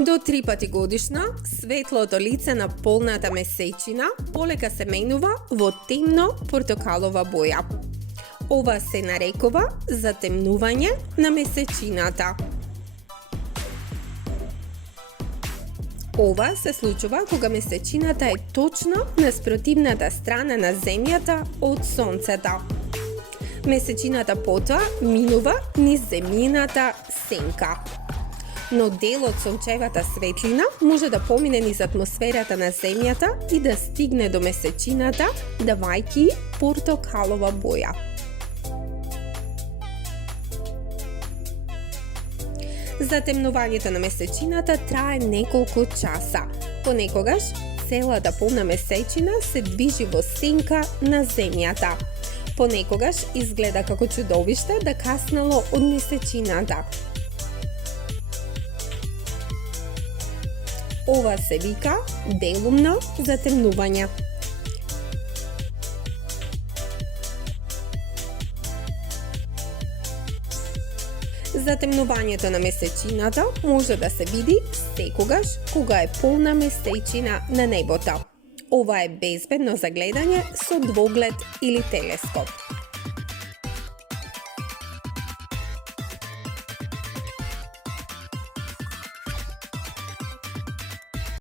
До 3 пати годишно, светлото лице на полната месечина полека се менува во темно портокалова боја. Ова се нарекува затемнување на месечината. Ова се случува кога месечината е точно на спротивната страна на Земјата од Сонцето. Месечината потоа минува низ земјината сенка. Но дел од сончевата светлина може да помине низ атмосферата на Земјата и да стигне до месечината, давајќи портокалова боја. Затемнувањето на месечината трае неколку часа. Понекогаш целата полна месечина се движи во сенка на Земјата. Понекогаш изгледа како чудовиште да каснало од месечината. Ова се вика делумно затемнување. Затемнувањето на месечината може да се види секогаш кога е полна месечина на небото. Ова е безбедно за гледање со двоглед или телескоп.